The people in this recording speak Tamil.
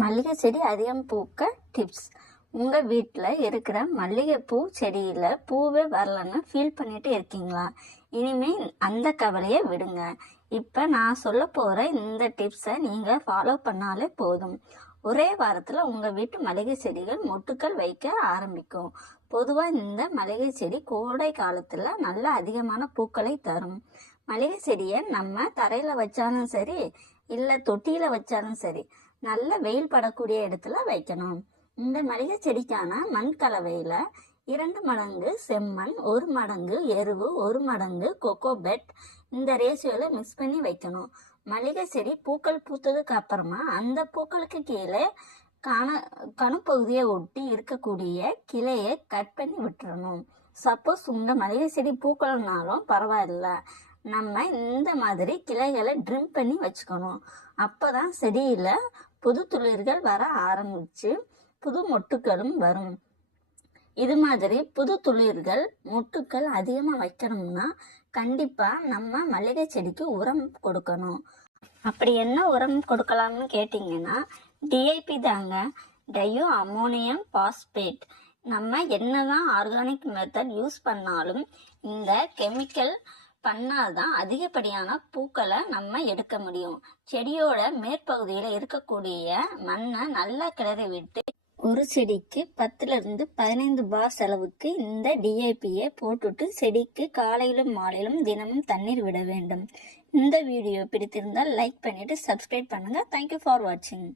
மல்லிகை செடி அதிகம் பூக்க டிப்ஸ். உங்கள் வீட்டில் இருக்கிற மல்லிகைப்பூ செடியில் பூவே வரலன்னு ஃபீல் பண்ணிட்டு இருக்கீங்களா? இனிமேல் அந்த கவலையை விடுங்க. இப்போ நான் சொல்ல போகிற இந்த டிப்ஸை நீங்கள் ஃபாலோ பண்ணாலே போதும். ஒரே வாரத்தில் உங்கள் வீட்டு மல்லிகை செடிகள் மொட்டுக்கள் வைக்க ஆரம்பிக்கும். பொதுவாக இந்த மல்லிகை செடி கோடை காலத்தில் நல்ல அதிகமான பூக்களை தரும். மல்லிகை செடியை நம்ம தரையில் வச்சாலும் சரி, இல்லை தொட்டியில் வச்சாலும் சரி, நல்ல வெயில் படக்கூடிய இடத்துல வைக்கணும். இந்த மல்லிகை செடிக்கான மண் கலவையில் 2 மடங்கு செம்மண், 1 மடங்கு எருவு, 1 மடங்கு கொக்கோபெட் இந்த ரேஷியோவில் மிக்ஸ் பண்ணி வைக்கணும். மல்லிகை செடி பூக்கள் பூத்ததுக்கு அப்புறமா அந்த பூக்களுக்கு கீழே கணுப்பகுதியை ஒட்டி இருக்கக்கூடிய கிளையை கட் பண்ணி விட்டுறணும். சப்போஸ் உங்கள் மல்லிகை செடி பூக்கள்னாலும் பரவாயில்ல, நம்ம இந்த மாதிரி கிளைகளை ட்ரிம் பண்ணி வச்சுக்கணும். அப்போ தான் செடியில் புது துளிர்கள் வர ஆரம்பித்து புது மொட்டுக்களும் வரும். இது மாதிரி புது துளிர்கள் மொட்டுக்கள் அதிகமாக வைக்கணும்னா கண்டிப்பாக நம்ம மல்லிகை செடிக்கு உரம் கொடுக்கணும். அப்படி என்ன உரம் கொடுக்கலாம்னு கேட்டிங்கன்னா டிஐபி தாங்க, டையோ அமோனியம் பாஸ்பேட். நம்ம என்னதான் ஆர்கானிக் மெத்தட் யூஸ் பண்ணாலும் இந்த கெமிக்கல் பண்ணாதான் அதிகப்படியான பூக்களை நம்ம எடுக்க முடியும். செடியோட மேற்பகுதியில் இருக்கக்கூடிய மண்ணை நல்லா கிளறி விட்டு ஒரு செடிக்கு 10 to 15 பார் அளவுக்கு இந்த டிஐபியை போட்டுட்டு செடிக்கு காலையிலும் மாலையிலும் தினமும் தண்ணீர் விட வேண்டும். இந்த வீடியோ பிடித்திருந்தால் லைக் பண்ணிட்டு சப்ஸ்கிரைப் பண்ணுங்க. தேங்க்யூ ஃபார் வாட்சிங்.